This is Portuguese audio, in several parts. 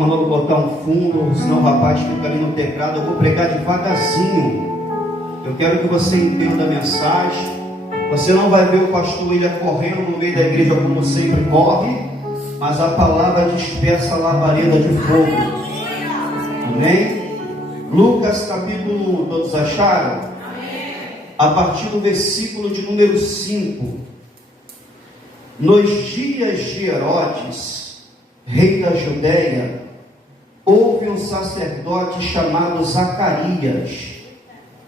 Mandou botar um fundo, senão o rapaz fica ali no teclado. Eu vou pregar devagarzinho. Eu quero que você entenda a mensagem. Você não vai ver o pastor William correndo no meio da igreja como sempre corre, mas a palavra dispersa a labareda de fogo. Amém? Lucas capítulo 1, todos acharam? A partir do versículo de número 5. Nos dias de Herodes, rei da Judéia, houve um sacerdote chamado Zacarias,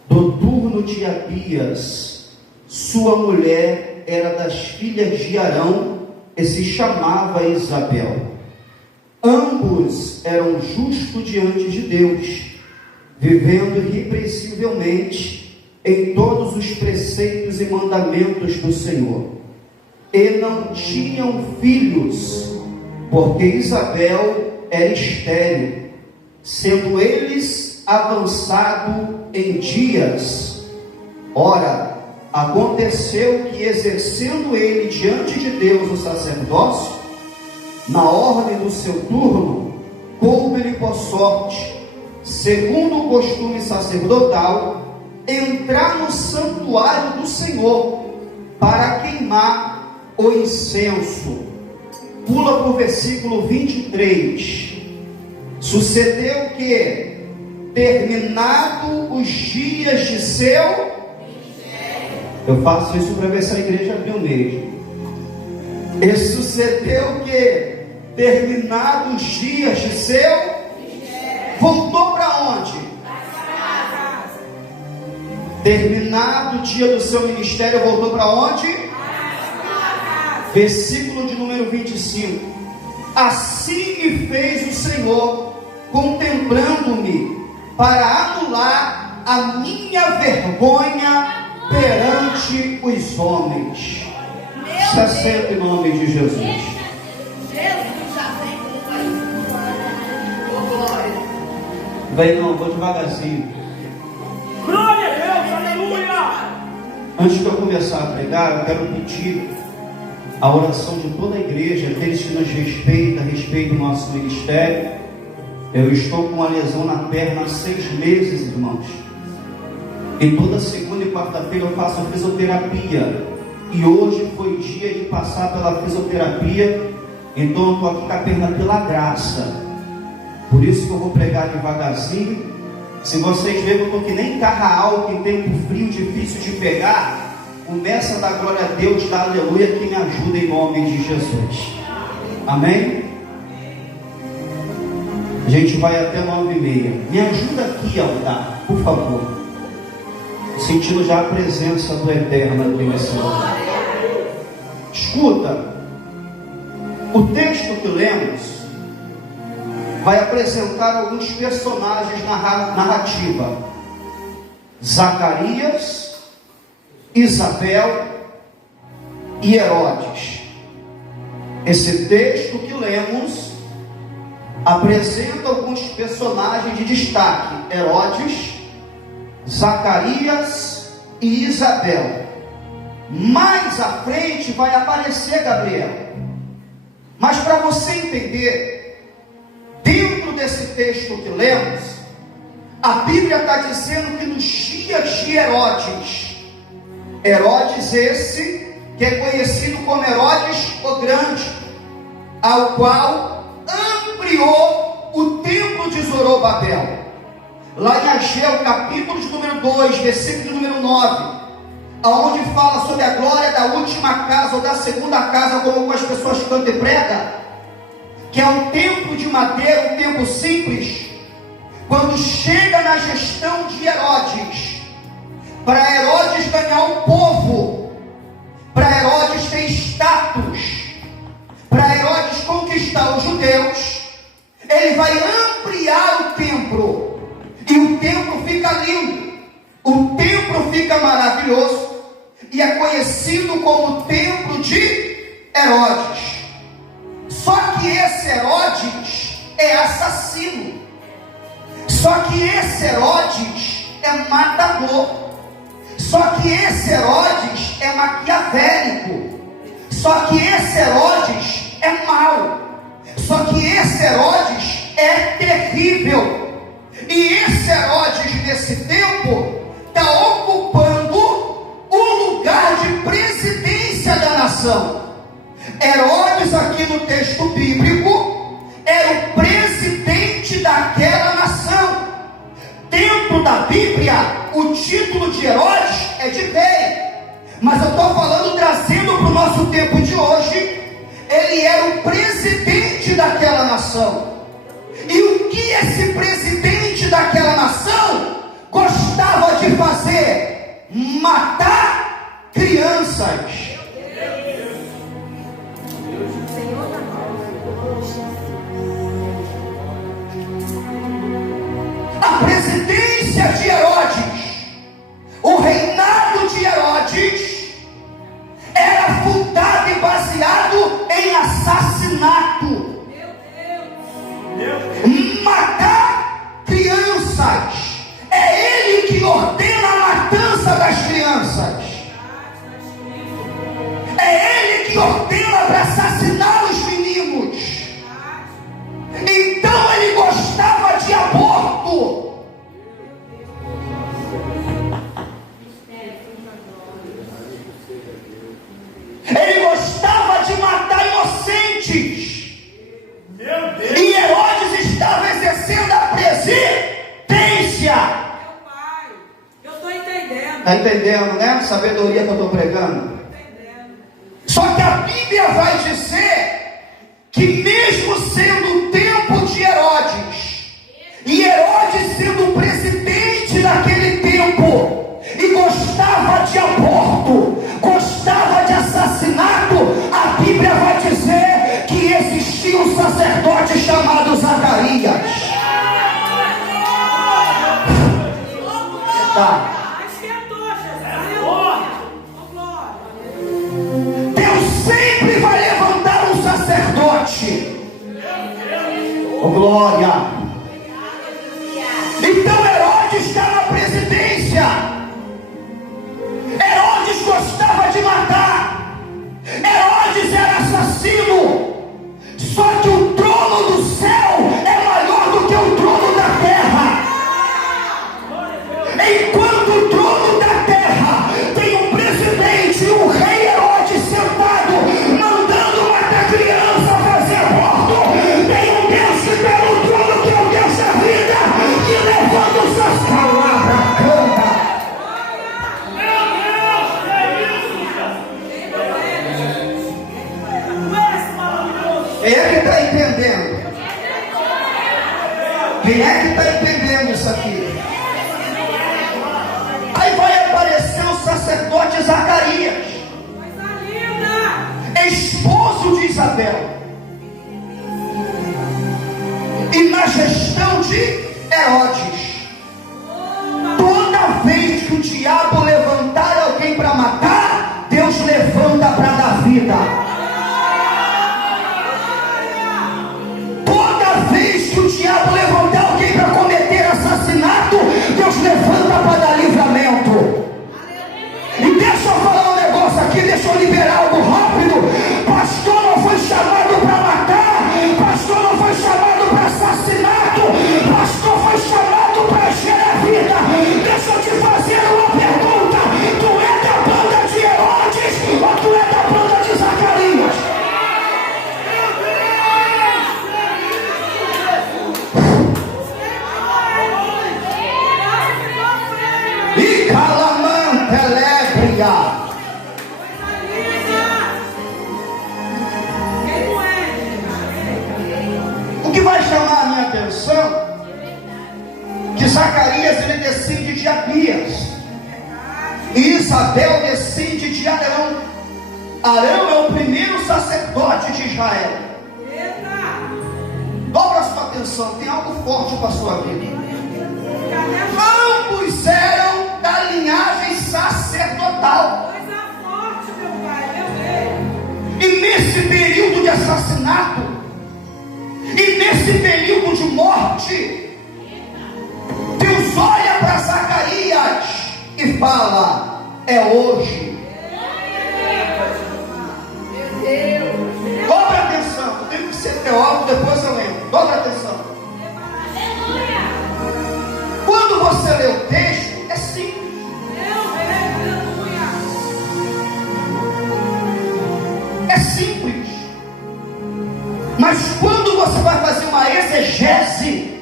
do turno de Abias. Sua mulher era das filhas de Arão e se chamava Isabel. Ambos eram justos diante de Deus, vivendo irrepreensivelmente em todos os preceitos e mandamentos do Senhor. E não tinham filhos, porque Isabel era estéril, sendo eles avançado em dias. Ora, aconteceu que, exercendo ele diante de Deus o sacerdócio, na ordem do seu turno, coube-lhe por sorte, segundo o costume sacerdotal, entrar no santuário do Senhor para queimar o incenso. Pula para o versículo 23. Sucedeu que, terminado os dias de seu... Eu faço isso para ver se a igreja abriu mesmo. E sucedeu que, terminado os dias de seu... Voltou para onde? Terminado o dia do seu ministério, voltou para onde? Versículo de número 25. Assim me fez o Senhor, contemplando-me, para anular a minha vergonha perante os homens. Se assenta em nome de Jesus. Vem não, vou devagarzinho. Glória a Deus, aleluia! Antes de eu começar a pregar, eu quero pedir a oração de toda a igreja, aqueles que nos respeitam, a respeito do nosso ministério. Eu estou com uma lesão na perna há 6 meses, irmãos. E toda segunda e quarta-feira eu faço a fisioterapia. E hoje foi dia de passar pela fisioterapia. Então eu estou aqui com a perna pela graça. Por isso que eu vou pregar devagarzinho. Se vocês verem que eu estou que nem carro em tempo frio, difícil de pegar, começa a dar glória a Deus, dá aleluia, que me ajuda em nome de Jesus. Amém? A gente vai até 9h30. Me ajuda aqui, altar, por favor. Sentindo já a presença do Eterno aqui nesse lugar. Escuta, o texto que lemos vai apresentar alguns personagens na narrativa: Zacarias, Isabel e Herodes. Esse texto que lemos apresenta alguns personagens de destaque: Herodes, Zacarias e Isabel. Mais à frente vai aparecer Gabriel. Mas para você entender, dentro desse texto que lemos, a Bíblia está dizendo que nos dias de Herodes, Herodes esse que é conhecido como Herodes o Grande, ao qual ampliou o templo de Zorobabel. Lá em Ageu, capítulo de número 2, versículo de número 9, aonde fala sobre a glória da última casa ou da segunda casa, como algumas pessoas cantam e pregam, que é um templo de madeira, um templo simples. Quando chega na gestão de Herodes, para Herodes ganhar o povo, para Herodes ter status, para Herodes conquistar os judeus, ele vai ampliar o templo, e o templo fica lindo, o templo fica maravilhoso, e é conhecido como o templo de Herodes. Só que esse Herodes é assassino, só que esse Herodes é matador, só que esse Herodes é maquiavélico, só que esse Herodes é mau, só que esse Herodes é terrível. E esse Herodes, nesse tempo, está ocupando o lugar de presidência da nação. Herodes, aqui no texto bíblico, era o presidente daquela nação. Dentro da Bíblia, o título de Herodes é de rei. Mas eu estou falando, trazendo para o nosso tempo de hoje, ele era o presidente daquela nação. E o que esse presidente daquela nação gostava de fazer? Matar crianças. A presidência de Herodes, o reinado de Herodes, era fundado e baseado em assassinato. Matar crianças. É ele que ordena a matança das crianças. É ele que ordena para assassinar os meninos. Então ele gostava de aborto. Ele gostava de matar inocentes. Meu Deus. E Herodes estava exercendo a presidência. Meu pai, eu estou entendendo. Está entendendo, né? Sabedoria que eu estou pregando. Entendendo. Só que a Bíblia vai dizer que mesmo sendo o tempo de Herodes, e Herodes sendo o presidente daquele tempo, e gostava de aborto, gostava de assassinato, a Bíblia vai dizer que existia um sacerdote chamado Zacarias. Tá. Deus sempre vai levantar um sacerdote. Oh, glória. Então Herodes está na presidência. Herodes gostava de matar. Herodes era assassino. Só que o trono do céu é maior do que o trono da terra. Enquanto o trono da terra tem um presidente, um rei Herodes sentado, mandando matar criança, fazer aborto, tem um Deus que está no trono, que é o Deus da vida, que levanta os seus palavras, canta. Quem é que está entendendo? Quem é que está entendendo isso aqui? Aí vai aparecer o sacerdote Zacarias, esposo de Isabel. E na gestão de Herodes, toda vez que o diabo levantar alguém para matar, Deus levanta para dar vida. Toda vez que o diabo levantar alguém para cometer assassinato, Deus levanta para dar livramento. E deixa eu falar um negócio aqui, deixa eu liberar algo rápido. Pastor não foi chamado para matar, pastor não foi chamado para assassinato, pastor foi chamado para gerar vida. Deixa eu te fazer uma pergunta: tu é da banda de Herodes ou tu é da banda de Zacarias? E calamante lebria. O que vai chamar a minha atenção, que Zacarias ele descende de Abias, e Isabel descende de Arão. Arão é o primeiro sacerdote de Israel. Dobra a sua atenção, tem algo forte para a sua vida. Ambos eram da linhagem sacerdotal. E nesse período de assassinato, e nesse período de morte, Deus olha para Zacarias e fala: é hoje. Dobra atenção, eu tenho que ser teólogo, depois eu lembro. Dobra atenção. Mas quando você vai fazer uma exegese,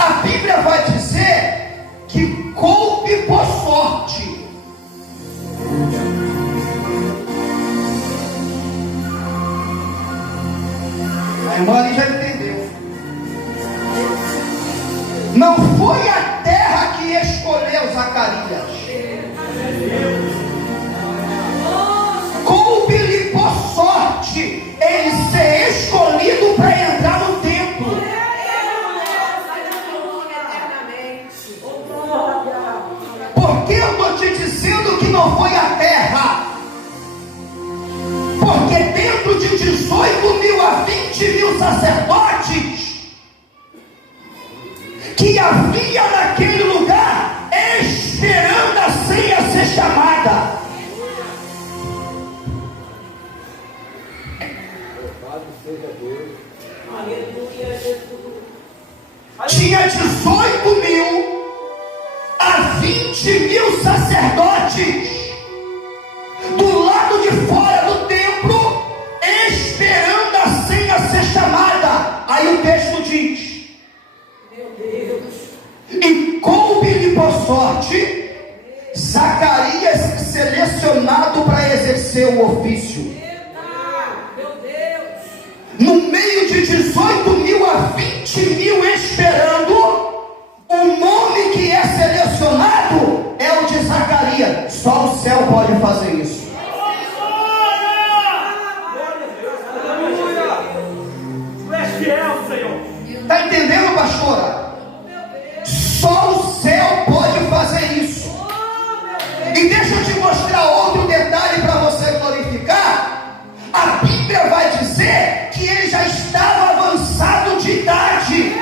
a Bíblia vai dizer que coube por sorte. A irmã ali já entendeu. Não foi a terra que escolheu Zacarias. Coube-lhe por sorte ele ser escolhido para entrar no templo. Por que eu estou te dizendo que não foi a terra? Porque dentro de 18.000 a 20.000 sacerdotes que havia naquele lugar esperando a ceia ser chamada, tinha 18.000 a 20.000 sacerdotes do lado de fora do templo, esperando a ceia ser chamada. Aí o texto diz: Meu Deus. e coube-lhe por sorte Zacarias selecionado para exercer o ofício. Meu Deus. No meio de 18.000 a 20.000 esperando, o nome que é selecionado é o de Zacarias. Só o céu pode fazer isso. Tu és fiel, Senhor. Está entendendo, pastora? Só o céu pode fazer isso. E deixa eu te mostrar outro detalhe para você glorificar. A Bíblia vai dizer que ele já estava avançado de idade.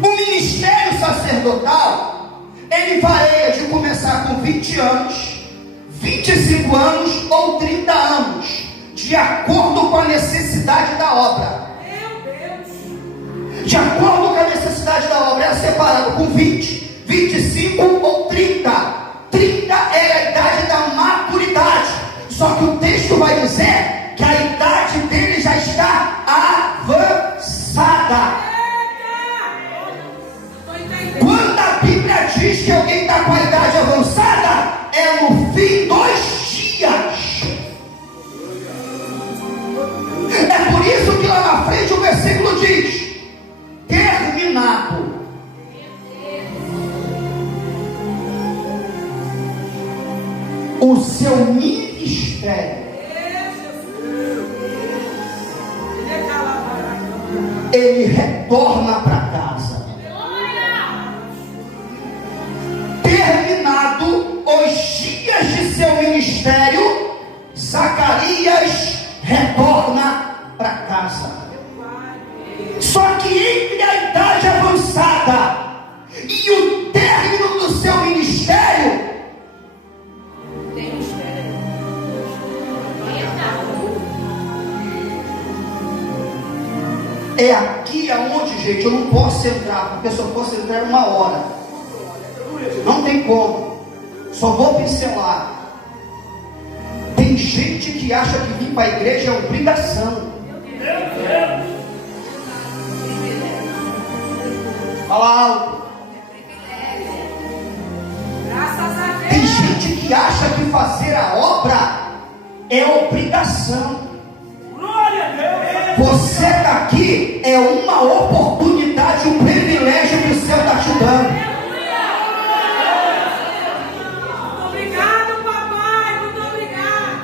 O ministério sacerdotal, ele varia de começar com 20 anos, 25 anos ou 30 anos, de acordo com a necessidade da obra. De acordo com a necessidade da obra, é separado com 20, 25 ou 30. 30 é a idade da maturidade. Só que o texto vai dizer que a idade dele já está avançada. Quando a Bíblia diz que alguém está com a idade avançada, é no fim dos dias. É por isso que lá na frente o versículo diz: terminado. O seu ministério, ele retorna para casa. Terminado os dias de seu ministério, Zacarias retorna para casa. Só que entre a idade avançada e o término do seu ministério, é aqui aonde, gente, eu não posso entrar, porque eu só posso entrar 1 hora. Não tem como. Só vou pincelar. Tem gente que acha que vir para a igreja é obrigação. Fala alto. Tem gente que acha que fazer a obra é obrigação. Você está aqui, é uma oportunidade, um privilégio que o céu está te dando. Obrigado, papai. Muito obrigado.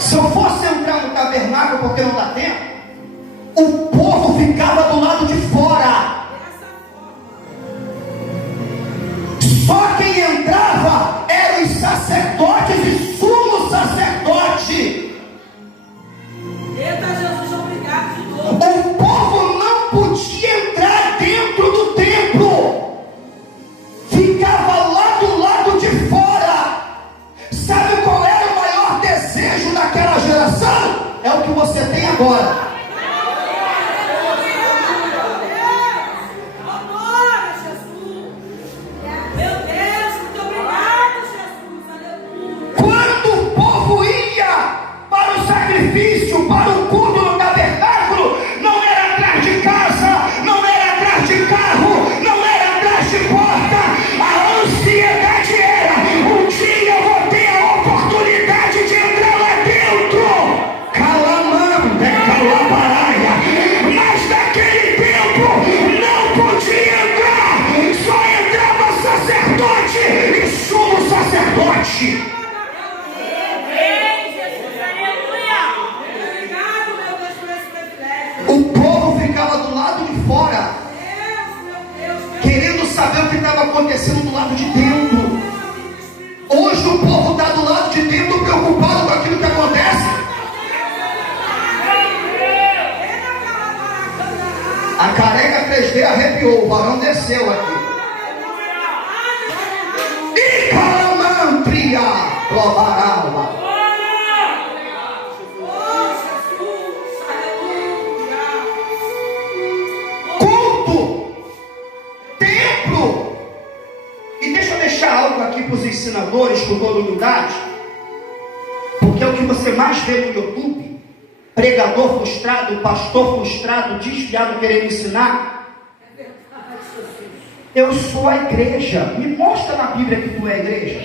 Se eu fosse entrar no tabernáculo, porque não dá tempo, o povo ficava do lado de fora. Só quem entrava eram os sacerdotes e sumo sacerdote. Eita, Jesus, obrigado de novo. O povo não podia entrar dentro do templo, ficava lá do lado de fora. Sabe qual era o maior desejo daquela geração? É o que você tem agora. Meu Deus, muito obrigado. Quando o povo ia para o sacrifício, para o culto no tabernáculo, não era atrás de casa, não era atrás de carro, não era atrás de porta. A ansiedade era: um dia eu vou ter a oportunidade de entrar lá dentro. Calamanda, calabaraia. Mas naquele tempo não podia entrar, só entrava sacerdote e sumo sacerdote. O povo ficava do lado de fora, querendo saber o que estava acontecendo do lado de dentro. Hoje o povo está do lado de dentro, preocupado com aquilo que acontece. A careca 3D arrepiou, o varão desceu aqui. E calamantria, provará. E deixa eu deixar algo aqui para os ensinadores com toda humildade, porque é o que você mais vê no YouTube: pregador frustrado, pastor frustrado, desviado, querendo ensinar. Eu sou a igreja. Me mostra na Bíblia que tu é a igreja.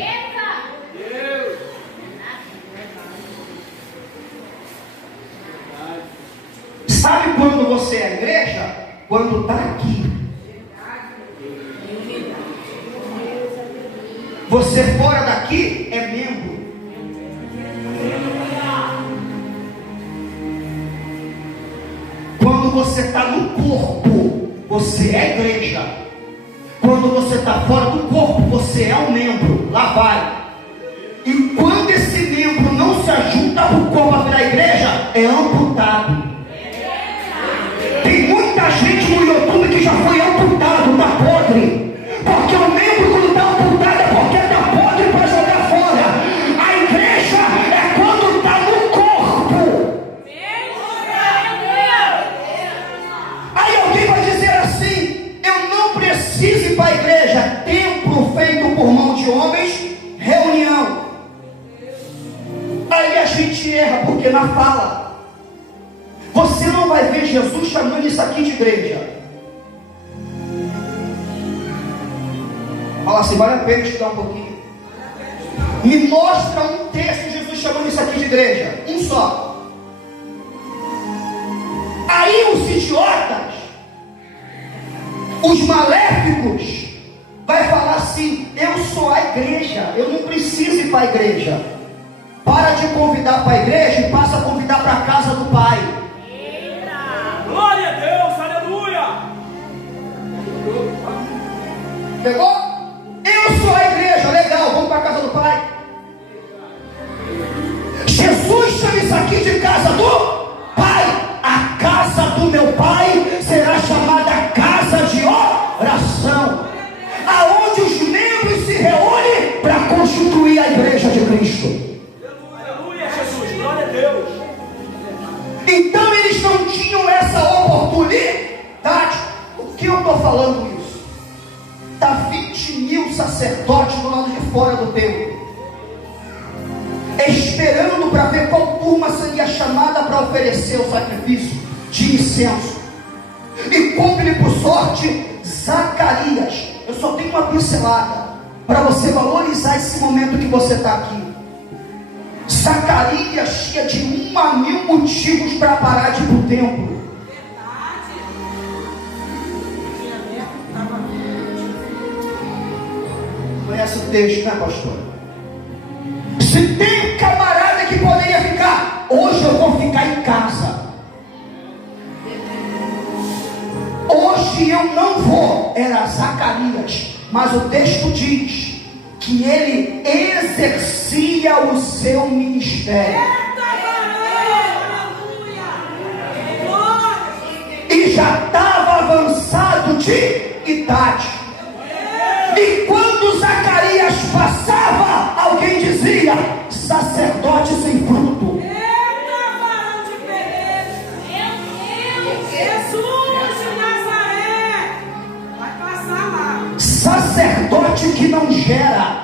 Sabe quando você é a igreja? Quando está aqui. Você fora daqui é membro. Quando você está no corpo, você é igreja. Quando você está fora do corpo, você é um membro. Lá vai. E quando esse membro não se ajunta para o corpo a virar igreja, é amputado. Tem muita gente no YouTube que já foi amputado, está podre. Porque o membro, quando está amputado, é porque está podre para jogar fora. A igreja é quando está no corpo. Aí alguém vai dizer assim: eu não preciso ir para a igreja. Templo feito por mão de homens, reunião. Aí a gente erra, porque na fala você não vai ver Jesus chamando isso aqui de igreja. Fala assim: vale a pena estudar um pouquinho. Me mostra um texto de Jesus chamando isso aqui de igreja. Um só. Aí os idiotas, os maléficos, vai falar assim: eu sou a igreja, eu não preciso ir para a igreja. Para de convidar para a igreja e passa a convidar para a casa do Pai. Glória a Deus, aleluia! Pegou? Eu sou a igreja, legal, vamos para a casa do Pai. Jesus chama isso aqui de casa do Pai. A casa do meu Pai será chamada casa de oração, aonde os membros se reúnem para constituir a igreja de Cristo. Aleluia, Jesus, glória a Deus. Então eles não tinham essa oportunidade. O que eu estou falando isso? Está 20 mil sacerdotes do lado de fora do templo, esperando para ver qual turma seria chamada para oferecer o sacrifício de incenso. E como-lhe por sorte Zacarias. Eu só tenho uma pincelada para você valorizar esse momento que você está aqui. Zacarias tinha de 1 a 1000 motivos para parar de ir para o templo. Conhece o texto, né, pastor? Se tem um camarada que poderia ficar, hoje eu vou ficar em casa. Hoje eu não vou. Era Zacarias, mas o texto diz que ele exercia o seu ministério. E já estava avançado de idade. E quando Zacarias passava, alguém dizia: sacerdote sem fruto. Jesus de Nazaré vai passar lá. Sacerdote que não gera.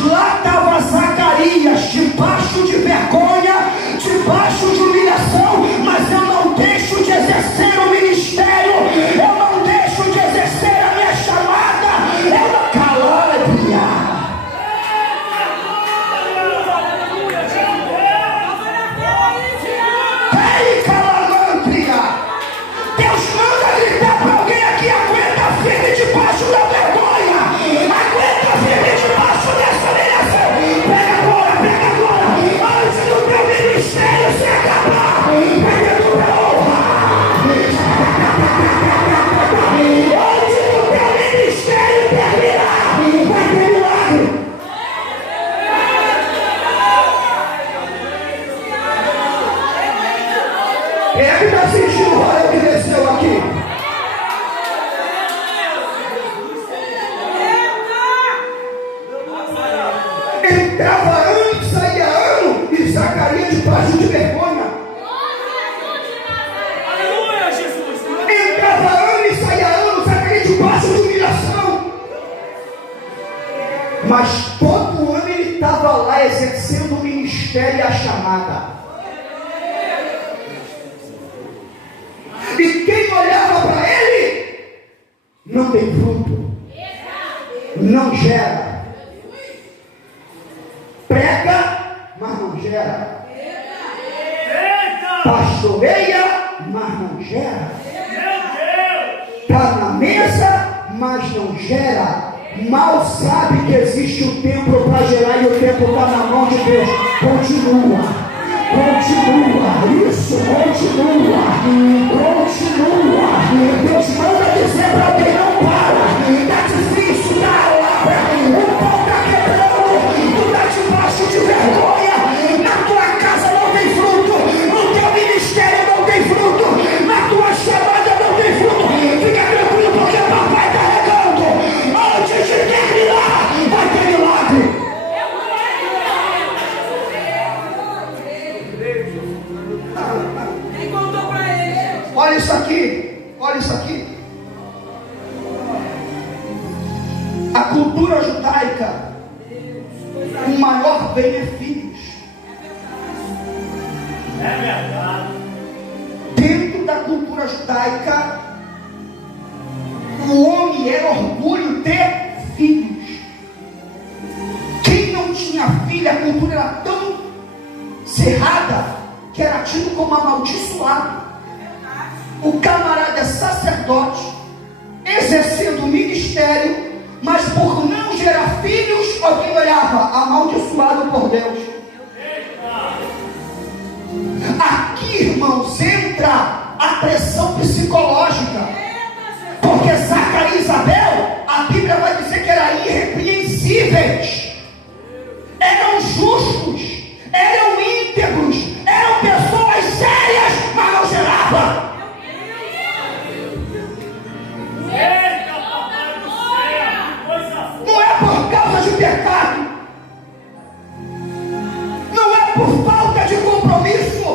Mas lá estava Zacarias, debaixo de vergonha, debaixo de humilhação. Mas eu não deixo de exercer o ministério, eu não deixo de exercer a minha chamada, eu não calabria. Ei, calamantria! Deus manda gritar para alguém aqui: aguenta firme debaixo da vergonha, aguenta firme debaixo dessa humilhação. Pega agora, antes do teu ministério se acabar, pega a tua honra. Antes do teu ministério terminar, vai ter milagre. Ele está sentindo o raio que desceu aqui. Entrava ano e saía ano, e Zacarias debaixo de vergonha. Aleluia, Jesus. Entrava ano e saía ano, Zacarias debaixo de humilhação. Mas todo ano ele estava lá exercendo o ministério e a chamada. E quem olhava para ele não tem fruto, não gera. Prega, mas não gera. Pastoreia, mas não gera. Está na mesa, mas não gera. Mal sabe que existe um tempo para gerar e o tempo está na mão de Deus. Continua. Isso, continua. Deus manda dizer para alguém: não para. Está difícil, tá lá. O pau está quebrando. Tu está debaixo de vergonha. Na tua casa não tem fruto. No teu ministério não tem fruto. Na tua chamada não tem fruto. Fica tranquilo, porque o papai está regando. Antes de terminar, vai ter milagre. Quem contou pra ele? Olha isso aqui, olha isso aqui. A cultura judaica, o maior bem é filhos. É verdade. Dentro da cultura judaica, o homem era orgulho ter filhos. Quem não tinha filho, a cultura era tão cerrada que era tido como amaldiçoado. O camarada é sacerdote, exercendo o ministério, mas por não gerar filhos, alguém olhava: amaldiçoado por Deus. Aqui, irmãos, entra a pressão psicológica, porque Zacarias e Isabel, a Bíblia vai dizer que eram irrepreensíveis, eram justos, eram íntegros, eram pessoas sérias, mas não geravam. Eita, papai do céu, que coisa Não é por causa de pecado, não é por falta de compromisso,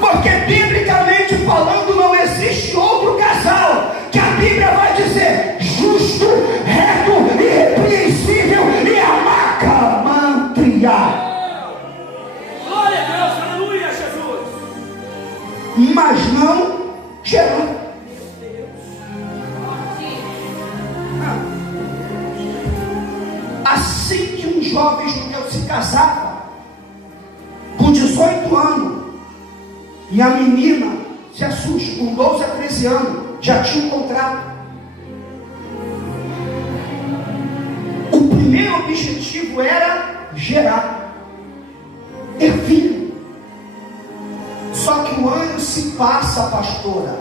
porque biblicamente falando não existe outro casal que a Bíblia vai dizer justo, reto, irrepreensível e amacamantria. glória a Deus, aleluia, Jesus. Mas não gerou. Assim que um jovem judeu se casava, com 18 anos, e a menina se assusta, com 12 a 13 anos, já tinha um contrato. O primeiro objetivo era gerar, ter filho. Só que o ano se passa, pastora,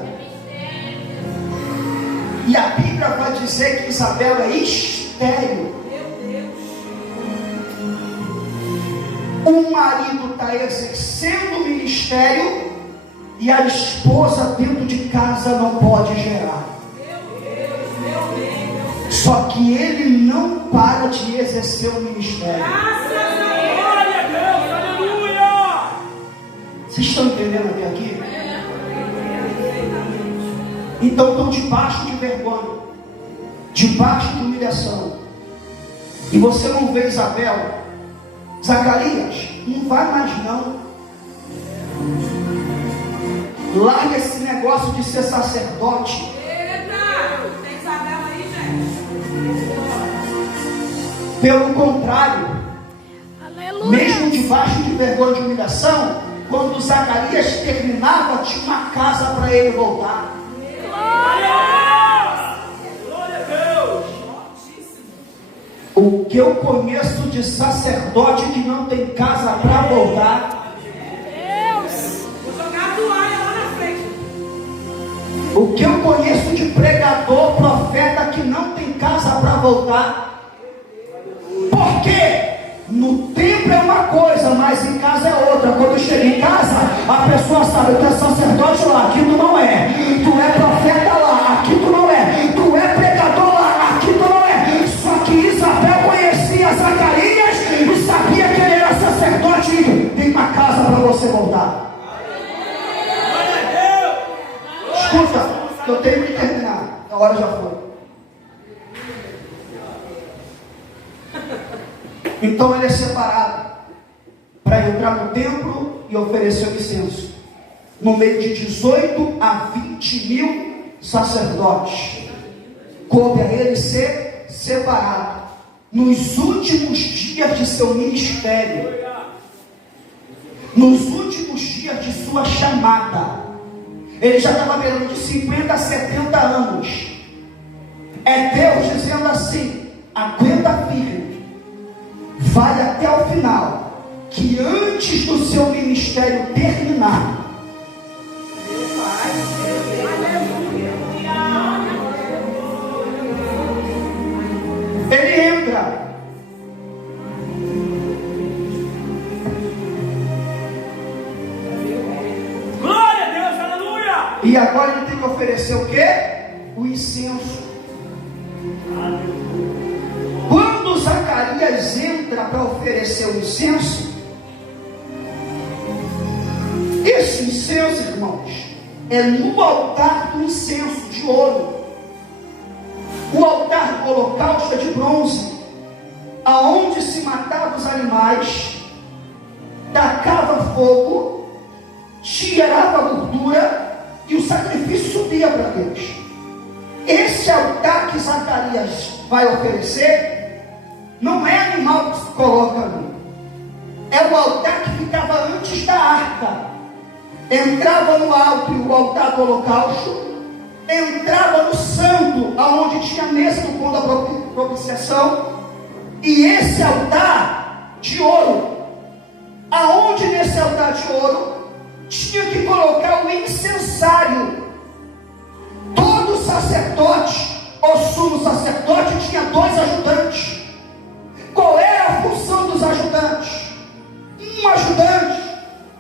e a Bíblia vai dizer que Isabel é estéril. O marido está exercendo o ministério e a esposa dentro de casa não pode gerar. Só que ele não para de exercer o ministério. Glória a Deus, aleluia. Vocês estão entendendo até aqui? Então estão debaixo de vergonha, debaixo de humilhação, E você não vê Isabel. Zacarias, não vai mais não. Larga esse negócio de ser sacerdote. Eita! Tem Isabel aí, gente? Pelo contrário, Aleluia. mesmo debaixo de vergonha de humilhação, quando Zacarias terminava, tinha uma casa para ele voltar. Glória a Deus. O que eu conheço de sacerdote que não tem casa para voltar? Deus. Vou jogar a toalha lá na frente. O que eu conheço de pregador, profeta que não tem casa para voltar? Por quê? No templo é uma coisa, mas em casa é outra. Quando chega em casa, a pessoa sabe: tu é sacerdote lá, aqui tu não é. Tu é profeta lá, aqui tu não é. Tu é pregador lá, aqui tu não é. Só que Isabel conhecia Zacarias e sabia que ele era sacerdote. E tem uma casa para você voltar. Escuta, que eu tenho que terminar. A hora já foi. Então ele é separado para entrar no templo e oferecer o incenso, no meio de 18 a 20 mil sacerdotes. Coube a ele ser separado nos últimos dias de seu ministério, nos últimos dias de sua chamada. Ele já estava beirando de 50 a 70 anos. É Deus dizendo assim: aguenta firme, vai até o final, que antes do seu ministério terminar, ele entra. Glória a Deus, aleluia. E agora ele tem que oferecer o quê? O incenso. Quando Zacarias entra para oferecer o incenso, esse incenso, irmãos, é no altar do incenso de ouro. O altar do holocausto é de bronze, aonde se matava os animais, tacava fogo, tirava a gordura e o sacrifício subia para Deus. Esse altar que Zacarias vai oferecer não é animal que se coloca ali, é o altar que ficava antes da arca. Entrava no alto o altar do holocausto, entrava no santo, aonde tinha a mesa do pão da propiciação, e esse altar de ouro, aonde nesse altar de ouro tinha que colocar o incensário. Todo sacerdote ou sumo sacerdote tinha 2 ajudantes. Qual era a função dos ajudantes? Um ajudante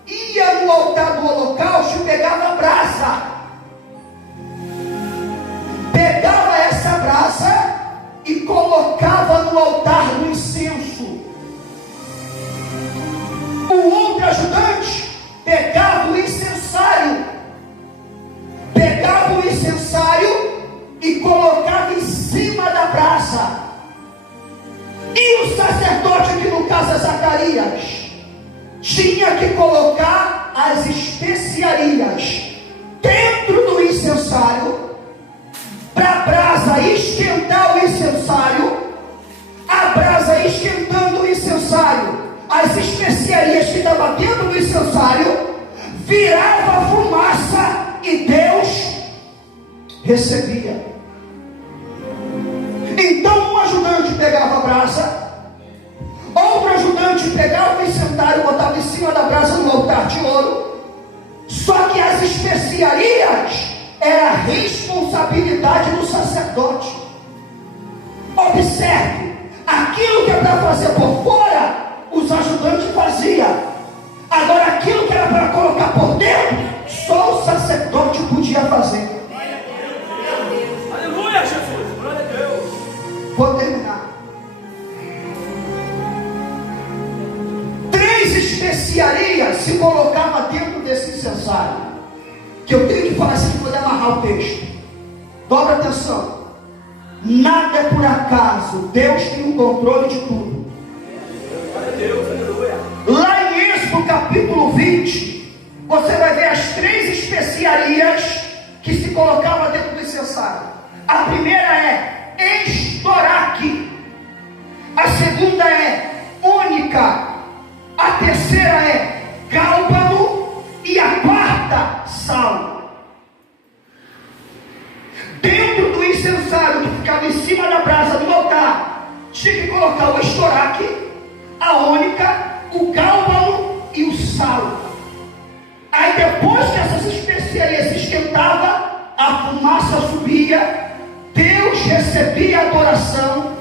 ia no altar do holocausto e pegava a brasa, pegava essa brasa e colocava no altar do incenso. O outro ajudante pegava o incensário, e colocava em cima da brasa. E o sacerdote, que no caso é Zacarias, tinha que colocar as especiarias dentro do incensário, para a brasa esquentar o incensário. A brasa esquentando o incensário, as especiarias que estavam dentro do incensário virava fumaça e Deus recebia. Então um ajudante pegava a brasa, outro ajudante pegava o incensário e botava em cima da brasa no altar de ouro. Só que as especiarias era a responsabilidade do sacerdote. Observe, aquilo que é para fazer por fora, os ajudantes faziam. Agora aquilo que era para colocar por dentro, só o sacerdote podia fazer. Aleluia, Jesus. Glória a Deus. Vou terminar. 3 especiarias se colocava dentro desse incensário, que eu tenho que falar assim para poder amarrar o texto. Dobra atenção. Nada é por acaso. Deus tem o controle de tudo. Lá em Êxodo capítulo 20, você vai ver as 3 especiarias que se colocava dentro do incensário. A primeira é estoraque. A segunda é ônica. A terceira é gálbano. E a quarta, sal. Dentro do incensário que ficava em cima da brasa do altar, tinha que colocar o estoraque, a ônica, o gálbano e o sal. Aí depois que essas especiarias se esquentavam, a fumaça subia, Deus recebia a adoração,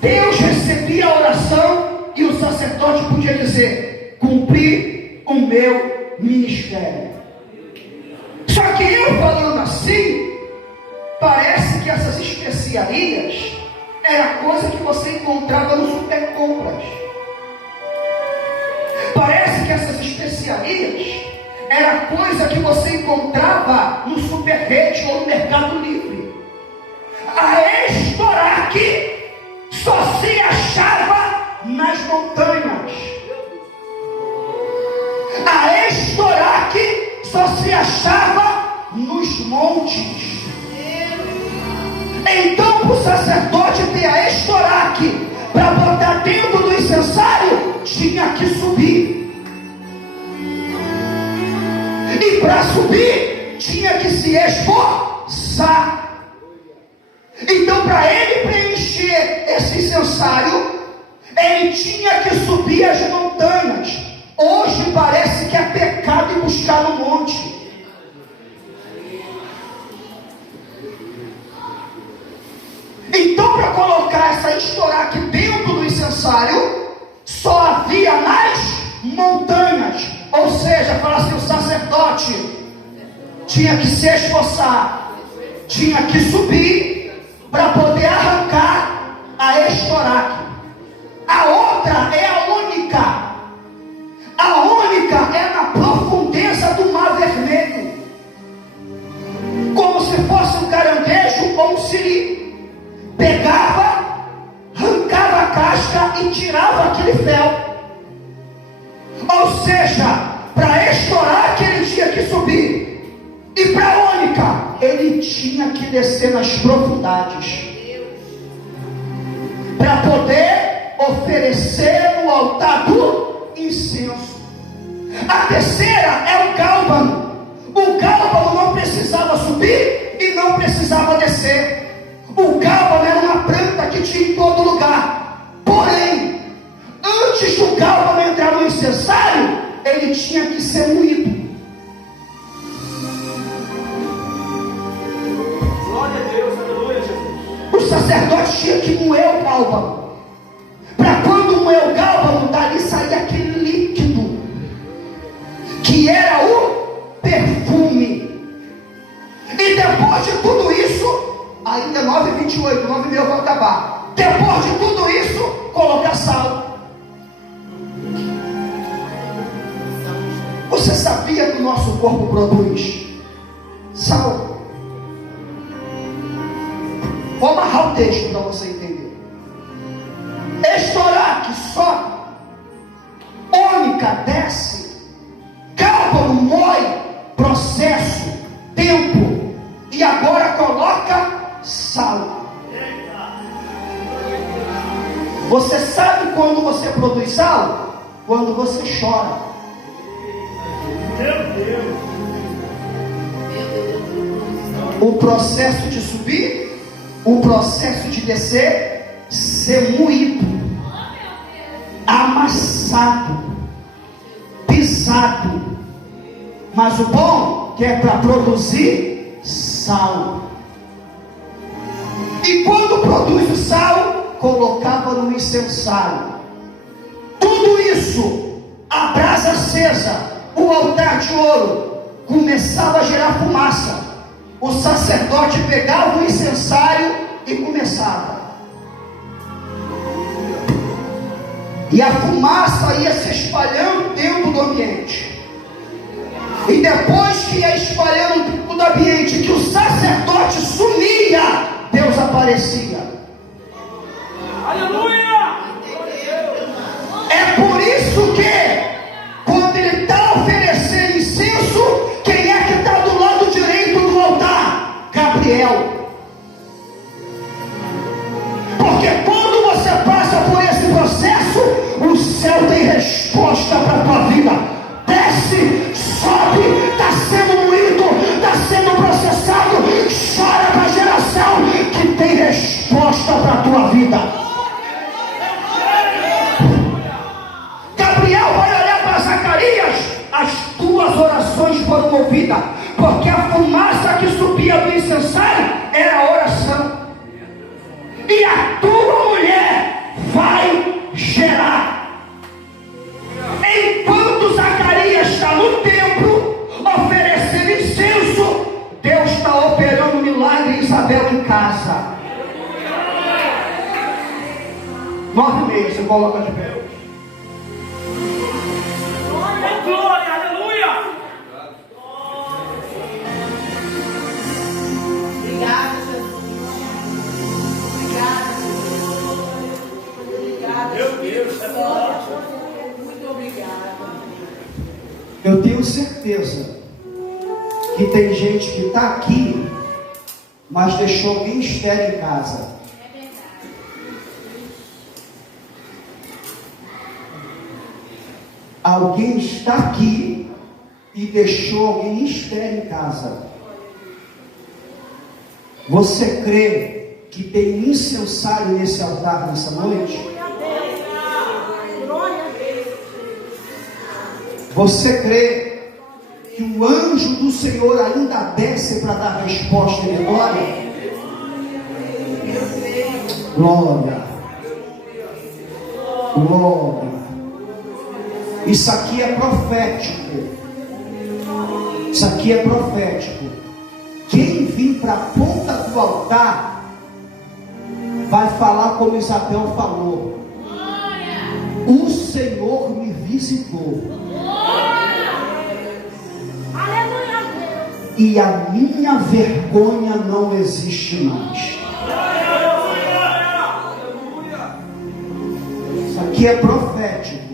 Deus recebia a oração, e o sacerdote podia dizer: cumpri o meu ministério. Só que eu falando assim, parece que essas especiarias era coisa que você encontrava no super compras. Parece que essas especiarias era coisa que você encontrava no Superrede ou no Mercado Livre. A estoraque só se achava nas montanhas. A estoraque só se achava nos montes. Então, para o sacerdote ter a estoraque para botar dentro do incensário, tinha que subir. E para subir, tinha que se esforçar. Então, para ele preencher esse incensário, ele tinha que subir as montanhas. Hoje parece que é pecado ir buscar no monte. Então, para colocar essa estoraque dentro do incensário, só havia nas montanhas. Ou seja, fala assim, o sacerdote tinha que se esforçar, tinha que subir para poder arrancar a estoraque. A outra é a ônica. A ônica é na profundeza do Mar Vermelho, como se fosse um caranguejo ou um siri. Pegava, arrancava a casca e tirava aquele fel. Ou seja, para estoraque ele tinha que subir, e para a ônica ele tinha que descer nas profundidades para poder oferecer no altar do incenso. A terceira é o gálbano. O gálbano não precisava subir e não precisava descer. O gálbano era uma planta que tinha em todo lugar. Porém, antes do gálbano entrar no incensário, ele tinha que ser moído. Glória a Deus, aleluia, Jesus. O sacerdote tinha que moer o gálbano, para quando moer o gálbano, dali sair aquele líquido, que era o perfume. E depois de tudo isso, ainda 9h28, 9h30 eu vou acabar. Depois de tudo isso, colocar sal. Você sabia que o nosso corpo produz sal? Vou amarrar o texto para você entender. Estoraque sobe, ônica desce, gálbano moe, processo, tempo, e agora coloca sal. Você sabe quando você produz sal? Quando você chora. Meu Deus. O processo de subir, o processo de descer, ser moído, amassado, pisado. Mas o bom que é para produzir sal. E quando produz o sal, colocava no incensário. Tudo isso, a brasa acesa, o altar de ouro, começava a gerar fumaça. O sacerdote pegava o incensário e começava. E a fumaça ia se espalhando dentro do ambiente. E depois que ia espalhando dentro do ambiente, que o sacerdote sumia, Deus desaparecia. Aleluia! É por isso que, quando ele está oferecendo incenso, quem é que está do lado direito do altar? Gabriel. Porque quando você passa por esse processo, o céu tem resposta para a tua vida. Desce, sobe, está sendo moído, está sendo processado. Chora para a geração que tem resposta para a tua vida. Gabriel vai olhar para Zacarias, as tuas orações foram ouvidas, porque a fumaça que subia do incensário era a oração. E a tua mulher vai gerar. Enquanto Zacarias está no templo oferecendo incenso, Deus está operando um milagre em Isabel em casa. 9 meses, você coloca de pé. Glória, aleluia! Obrigada, Jesus. Obrigada, Jesus. Obrigada, Meu Deus, é bom. muito obrigada. Eu tenho certeza que tem gente que está aqui, mas deixou alguém estéril em casa. Alguém está aqui e deixou alguém estéril em casa. Você crê que tem incensário nesse altar nessa noite? Você crê que o anjo do Senhor ainda desce para dar resposta em glória? Glória. Glória. Isso aqui é profético. Isso aqui é profético. Quem vir para a ponta do altar vai falar como Isabel falou. O Senhor me visitou. E a minha vergonha não existe mais. Isso aqui é profético.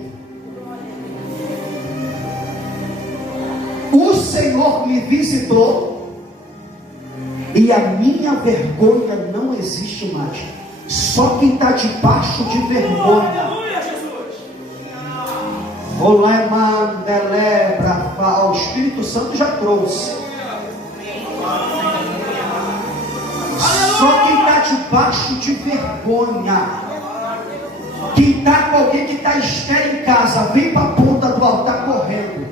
O Senhor me visitou e a minha vergonha não existe mais. Só quem está debaixo de vergonha. O Espírito Santo já trouxe. Só quem está debaixo de vergonha. Quem está com alguém que está estéril em casa, vem para a ponta do altar correndo.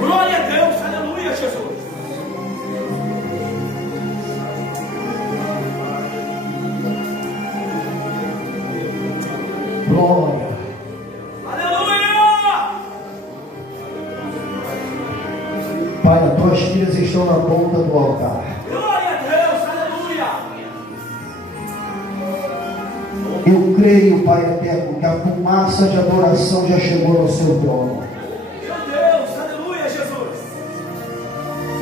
Glória a Deus, aleluia, Jesus. Glória. Aleluia! Pai, as tuas filhas estão na ponta do altar. Glória a Deus, aleluia! Eu creio, Pai eterno, que a fumaça de adoração já chegou no seu trono. Meu Deus, aleluia, Jesus!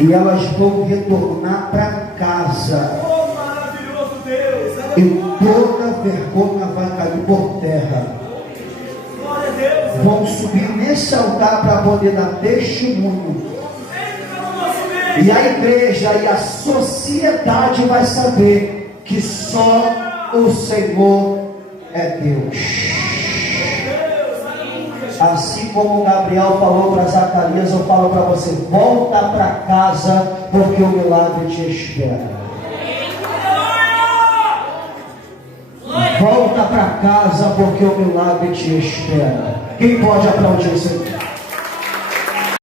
E elas vão retornar para casa. Oh, maravilhoso Deus, E aleluia! toda vergonha vai cair por terra. Glória a Deus! Vão subir nesse altar para poder dar testemunho. Entra no nosso meio! E a igreja e a sociedade vai saber que só o Senhor é Deus. Assim como Gabriel falou para Zacarias, eu falo para você: volta para casa, porque o milagre te espera. Volta para casa, porque o milagre te espera. Quem pode aplaudir o Senhor?